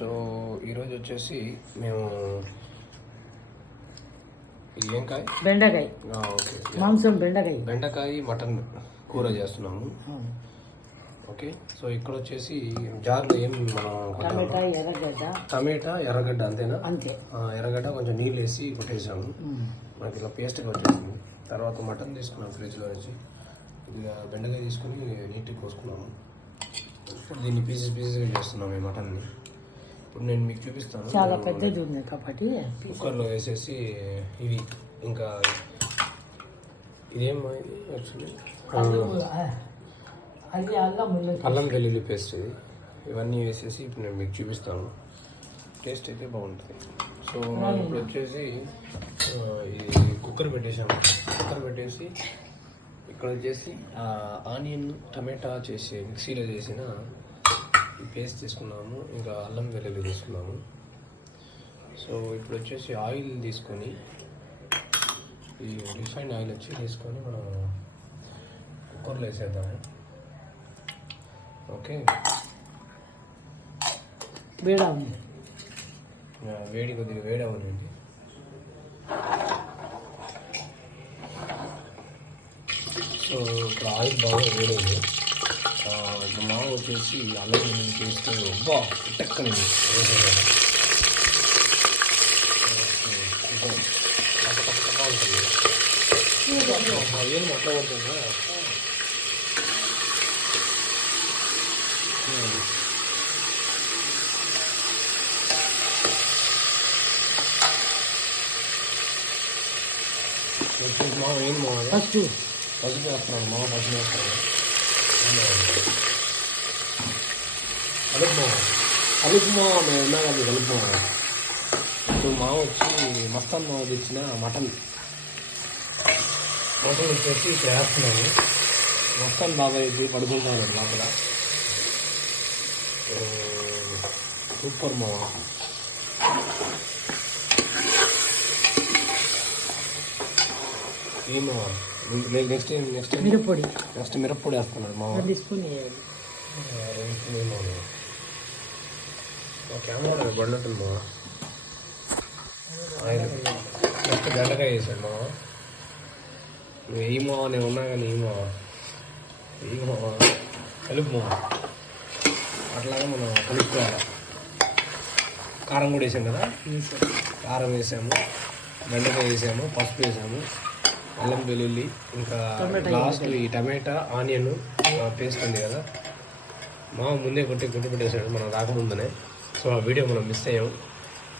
So ఈరోజు వచ్చేసి మేము ఇది ఏం కాయ బెండకాయ ఓకే మాంసం బెండకాయ మటన్ కూర చేస్తున్నాము. ఓకే సో ఇక్కడ వచ్చేసి జార్లో ఏం మనం టమాటా ఎర్రగడ్డ అంతేనా? అంతే. ఎర్రగడ్డ కొంచెం నీళ్ళు వేసి కొట్టేసాము. మనకి ఇలా పేస్ట్గా వచ్చేసింది. తర్వాత మటన్ తీసుకున్నాం ఫ్రిడ్జ్లో నుంచి. ఇది బెండకాయ తీసుకుని నీట్గా కోసుకున్నాము. ఇప్పుడు దీన్ని పీసెస్గా చేస్తున్నాము ఈ మటన్ని. ఇప్పుడు నేను మీకు చూపిస్తాను. చాలా పెద్దది ఉంది కాబట్టి కుక్కర్లో వేసేసి ఇవి ఇంకా ఇదేమో యాక్చువల్లీ అల్లం వెల్లుల్లి పేస్ట్ ఇది. ఇవన్నీ వేసేసి ఇప్పుడు నేను మీకు చూపిస్తాను. టేస్ట్ అయితే బాగుంటుంది. సో మనం ఇప్పుడు వచ్చేసి ఇది కుక్కర్ పెట్టేసాము. కుక్కర్ పెట్టేసి ఇక్కడ వచ్చేసి ఆనియన్ టమాటా చేసి మిక్సీలో చేసిన పేస్ట్ తీసుకున్నాము. ఇంకా అల్లం వెల్లుల్లి తీసుకున్నాము. సో ఇప్పుడు వచ్చేసి ఆయిల్ తీసుకొని ఈ రిఫైండ్ ఆయిల్ వచ్చి తీసుకొని మనం కుక్కర్లో వేసేద్దాము. ఓకే వేడి కొద్దిగా వేడి అవ్వనండి. సో ఇక్కడ ఆయిల్ బాగా వేడైంది. మావ వచ్చేసి అల్లం వెల్లుల్లి పేస్ట్ టక్కని వేసేసాను. పక్కపక్కగా ఉంటుంది. ఏం అట్లా పడుతుందా? మావ ఏం మావ పసుపు వేస్తున్నాను. మావ పసుపు వేస్తాను. కలుపు మావ మేము ఉన్నా కదా కలుపు మావ. ఇప్పుడు మావ వచ్చి మస్తాన్ మావ తెచ్చిన మటన్ వచ్చేసి ఇక్కడ వేస్తున్నాము. మస్తాన్ బాబాయ్ పడుకుంటాను లోపల. సూపర్ మావ. ఏమో నెక్స్ట్ మిరప్పొడి వేస్తున్నాడు మా కెమెరా పడినట్టుంది మా. ఆయన నెక్స్ట్ బెండకాయ వేసాడు మా. నువ్వు ఏ మావ నేను ఉన్నా కానీ ఏ మావ కలుపు మావ. అట్లాగే మనం కలుపుకోవాలి. కారం కూడా వేసాం కదా. కారం వేసాము, బెండకాయ వేసాము, పసుపు వేసాము, అల్లం వెల్లుల్లి, ఇంకా లాస్ట్ ఈ టమాటా ఆనియన్ పేస్ట్ ఉంది కదా. మామ ముందే కొట్టి పెట్టేసాడు మనం రాకముందునే. సో ఆ వీడియో మనం మిస్ అయ్యాం.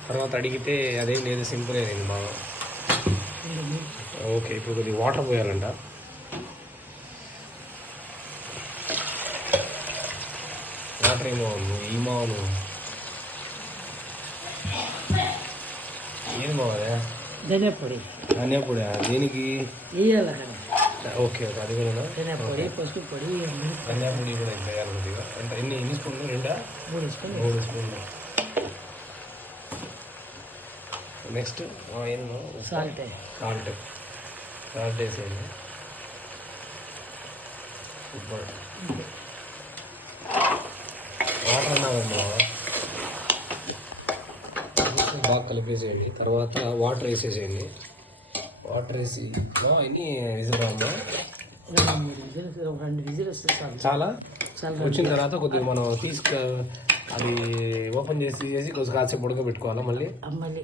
తర్వాత అడిగితే అదేం లేదు, సింపుల్ అయింది మామ. ఓకే ఇప్పుడు కొద్దిగా వాటర్ పోయాలంట. వాటర్ ఏమో ఈ మావను ఏం మావదే ధనియాపొడి దేనికి? ఓకే ఓకే అది కూడా ధనియాపొడి, పసుపు పొడి, ధనియాపొడి కూడా వేయాలి కొద్దిగా. అంటే ఎన్ని స్పూన్లు? 3 స్పూన్లు. నెక్స్ట్ సాల్ట్ వేసేయండి. వాటర్ అన్నారమ్మా. బాగా కలిపేసేయండి. తర్వాత వాటర్ వేసేసేయండి. వాటర్ వేసి ఎన్ని విజిల్ అమ్మా? 2 విజిల్స్ చాలా వచ్చిన తర్వాత కొద్దిగా మనం అది ఓపెన్ చేసి కొంచెం కాసేపు ఉడకబెట్టుకోవాలా మళ్ళీ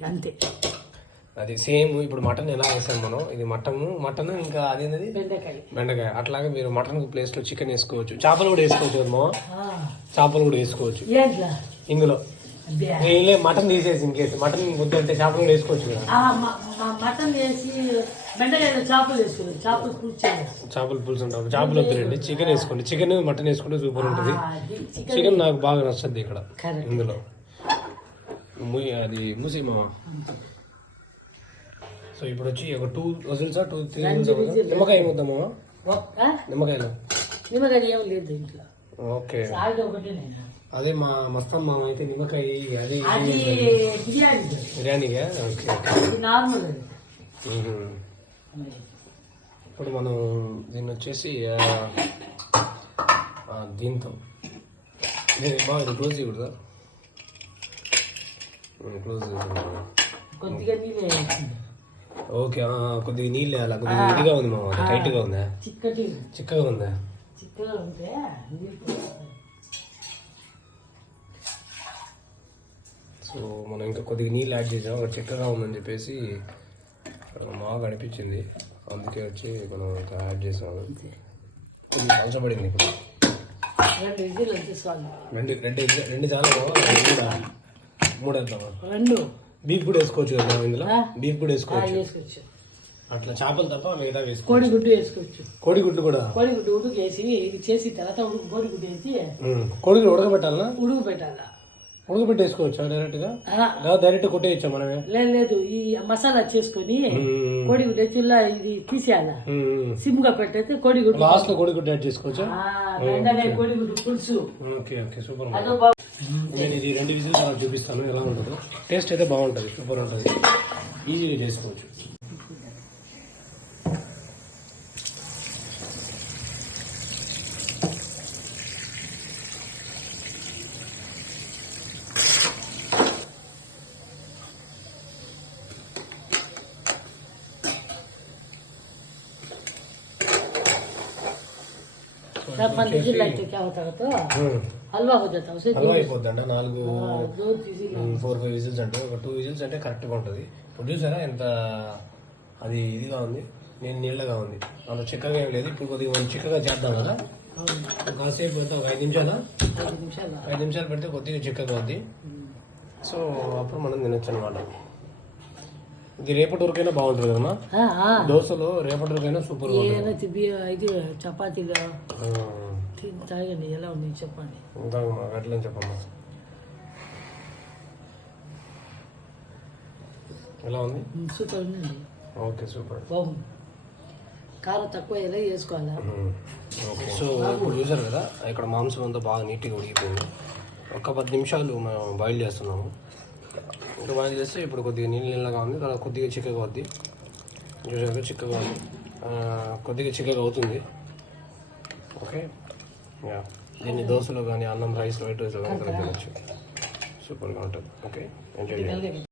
అంతే. అది సేమ్ ఇప్పుడు మటన్ ఎలా వేసాం మనం. ఇది మటన్ ఇంకా అదేంటది బెండకాయ. అట్లాగే మీరు మటన్ ప్లేస్లో చికెన్ వేసుకోవచ్చు. చేపలు కూడా వేసుకోవచ్చు కదమ్మా. చేపలు కూడా వేసుకోవచ్చు ఇందులో. మటన్ తీసేసి ఇంకేసి మటన్ వద్దంటే చేపలు కూడా వేసుకోవచ్చు కదా. మటన్ వేసి బెండకాయ చేపల పులుసు ఉంటాం. చేపలు వద్దులేండి, చికెన్ వేసుకోండి. చికెన్ మటన్ వేసుకుంటే సూపర్ ఉంటుంది. చికెన్ నాకు బాగా నచ్చుద్ది ఇక్కడ ఇందులో. అది మూసి మామ. సో ఇప్పుడు వచ్చి ఒక 2 విజిల్స్ 2-3 విజిల్స్. నిమ్మకాయ ఏమవుతామా? నిమ్మకాయలు ఏం లేదు ఇంట్లో. ఓకే అదే మా మస్తాన్ మామ అయితే నిమ్మకాయ అది బిర్యానీగా. ఓకే ఇప్పుడు మనం దీన్ని వచ్చేసి దీంతో బాగా రోజు కూడా క్లోజ్ చేసాను. కొద్దిగా నీళ్ళు వేయాల్సింది. ఓకే కొద్దిగా నీళ్ళు వేయాలి. కొద్దిగా ఇదిగా ఉంది మా టైట్గా ఉందా చిక్కటి చిక్కగా ఉందా? చిక్కగా ఉంటే నీళ్ళు పోయాలి. సో మనం ఇంకా కొద్దిగా నీళ్ళు యాడ్ చేసాం. ఒక చిక్కగా ఉందని చెప్పేసి బాగా అనిపించింది, అందుకే వచ్చి మనం ఇంకా యాడ్ చేసాము. కొద్దిగా పలచబడింది ఇప్పుడు. 2 విజిల్ అంతే చాలు. రెండు చాలా మూడు వేద్దామా? 2 బీఫ్ కూడా వేసుకోవచ్చు కదా ఇందులో. బీఫ్ కూడా వేసుకోవచ్చు. వేసుకోవచ్చు. అట్లా చేపలు తప్ప మిగతా వేసుకోవచ్చు. కోడిగుడ్డు వేసుకోవచ్చు. కోడిగుడ్డు కూడా కోడిగుడ్డు ఉడికేసి ఇది చేసి తర్వాత కోడిగుడ్డు వేసి కోడిగుడ్డు ఉడకబెట్టాలనా? ఉడుకు పెట్టాలా? ఉడకబెట్టి వేసుకోవచ్చా డైరెక్ట్గా? డైరెక్ట్ కొట్టేయచ్చా మనమే? లేదు ఈ మసాలా చేసుకొని కోడిగుడ్డు ఎచ్చుల్లా ఇది తీసేయాలా, సిమ్ గా పెట్టేస్తే కోడిగుడ్డు లాస్ట్ లో కోడిగుడ్డు యాడ్ చేసుకోవచ్చా? వెంటనే కోడిగుడ్డు పులుసు. Okay okay super. అదో నేను ఇది 2 విజిల్ తర్వాత చూపిస్తాను ఎలా ఉంటుందో. టేస్ట్ అయితే బాగుంటుంది, సూపర్ ఉంటుంది, ఈజీగా చేసుకోవచ్చు. विजिल लाइट क्या होता है तो हलवा हो जाता है उसे హల్వా అయిపోద్దంట. 2 విజిల్ 4-5 విజిల్స్ అంటే ఒక 2 విజిల్స్ అంటే కరెక్ట్గా ఉంటుంది. ఇప్పుడు చూసారా ఎంత అది ఇదిగా ఉంది, నేను నీళ్ళగా ఉంది, అంత చిక్కగా ఏం లేదు. ఇప్పుడు కొద్దిగా మనం చిక్కగా చేద్దాం కదా, కాసేపు పెడితే ఒక 5 నిమిషాలు 5 నిమిషాలు పెడితే కొద్దిగా చిక్కగా ఉంది. సో అప్పుడు మనం తినొచ్చు అనమాట. ఇది రేపటి వరకైనా బాగుంటుంది కదమ్మా. దోశలు రేపటి వరకైనా సూపర్ ఇది చపాతీలు తాగండి ఎలా ఉంది చెప్పండి. అట్లా చెప్పమ్మా ఎలా ఉంది? సూపర్ ఉందండి. ఓకే సూపర్ బాగుంది. కారం తక్కువ ఎలా వేసుకోవాలా. ఓకే సో ఇప్పుడు చూసారు కదా, ఇక్కడ మాంసం అంతా బాగా నీట్గా ఉడికిపోయింది. ఒక 10 నిమిషాలు మనం బాయిల్ చేస్తున్నాము. ఇంకా బాయిల్ చేస్తే ఇప్పుడు కొద్దిగా నీళ్ళగా ఉంది, తర్వాత కొద్దిగా చిక్కగా అవుద్ది. చూసారు చిక్కగా ఉంది, కొద్దిగా చిక్కగా అవుతుంది. ఓకే దీన్ని దోశలో కానీ అన్నం రైస్ వైట్ రైస్లో కానీ తినచ్చు, సూపర్గా ఉంటుంది. ఓకే ఎంజాయ్ చేయండి.